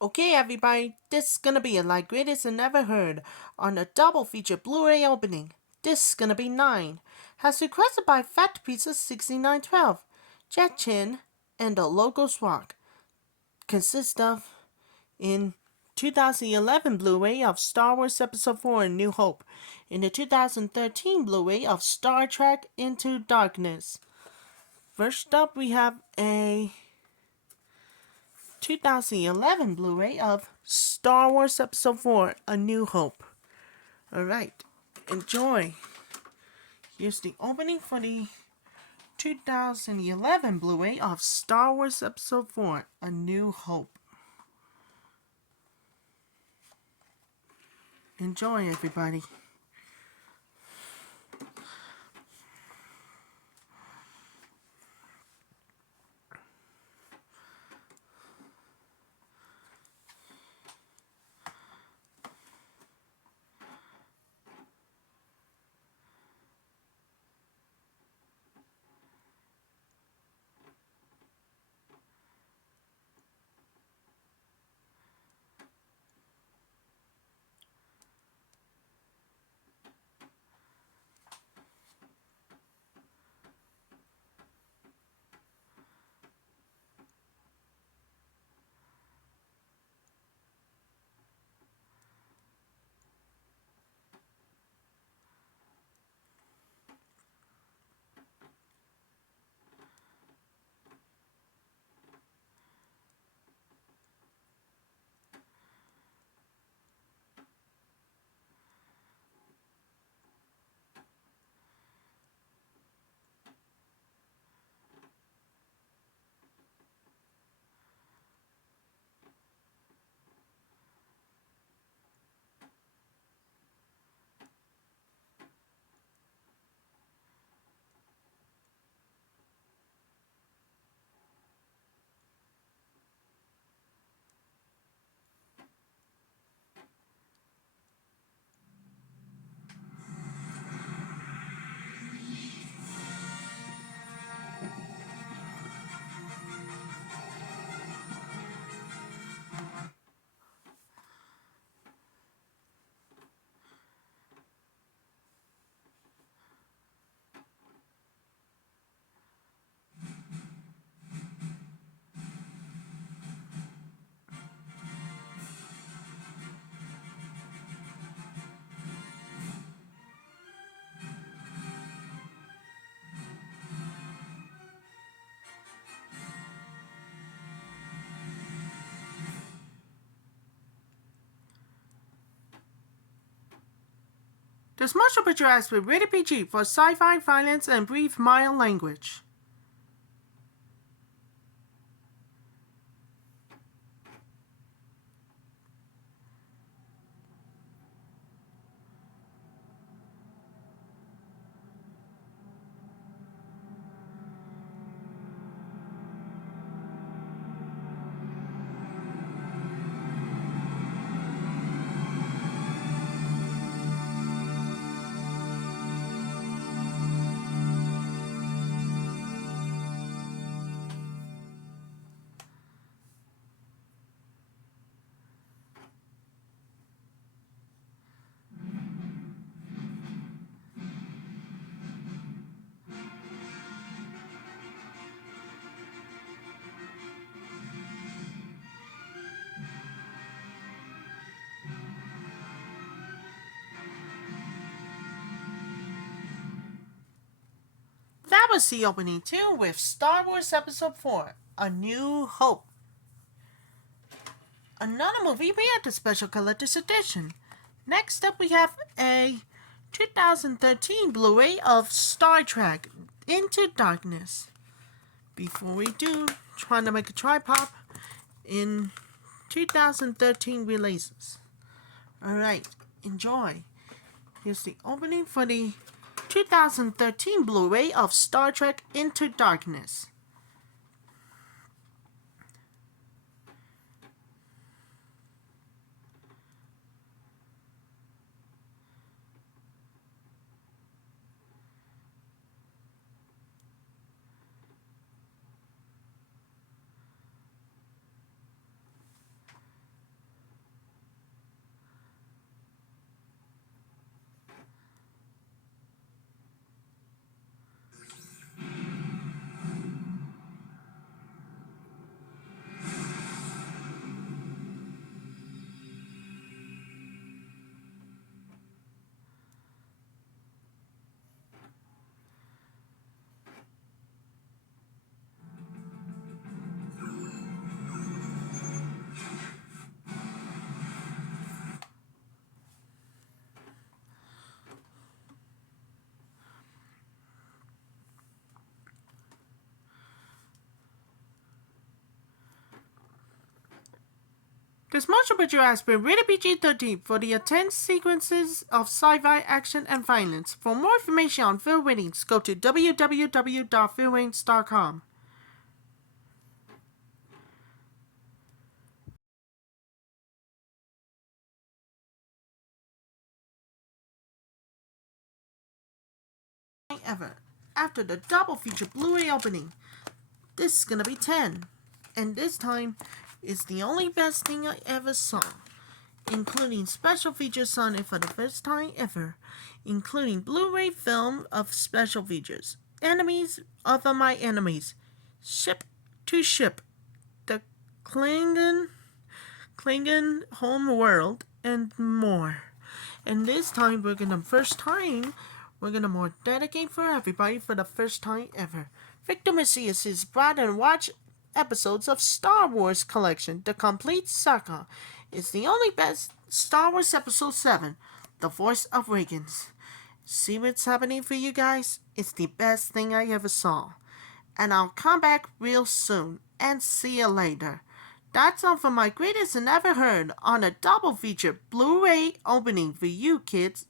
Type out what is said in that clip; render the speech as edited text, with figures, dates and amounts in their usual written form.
Okay, everybody, this is gonna be a like greatest and never heard on a double feature Blu-ray opening. This is gonna be 9. Has requested by Fat Pizza 6912, Jet Chin, and the Logos Rock. Consists of in 2011 Blu-ray of Star Wars Episode 4: A New Hope, in the 2013 Blu-ray of Star Trek Into Darkness. First up, we have a 2011 Blu-ray of Star Wars Episode 4: A New Hope. Alright, enjoy. Here's the opening for the 2011 Blu-ray of Star Wars Episode 4: A New Hope. Enjoy, everybody. This motion picture acts with rated PG for sci-fi, violence, and brief mild language. That was the opening too with Star Wars Episode 4: A New Hope. Another movie we had the special collector's edition. Next up we have a 2013 Blu-ray of Star Trek Into Darkness. Before we do, trying to make a tripod in 2013 releases. Alright, enjoy. Here's the opening for the 2013 Blu-ray of Star Trek Into Darkness. This motion picture has been rated PG-13 for the intense sequences of sci-fi action and violence. For more information on film ratings, go to www.filmratings.com. Ever. After the double feature Blu-ray opening, this is gonna be 10. And this time is the only best thing I ever saw, including special features on it for the first time ever, including Blu-ray film of special features, enemies of my enemies, ship to ship, the Klingon home world, and more. And this time we're gonna more dedicate for everybody for the first time ever. Victor Macias is brought and watch episodes of Star Wars collection, The Complete Saga. It's the only best Star Wars Episode 7, The Voice of Reagans. See what's happening for you guys? It's the best thing I ever saw. And I'll come back real soon and see you later. That's all for my greatest and ever heard on a double feature Blu-ray opening for you kids.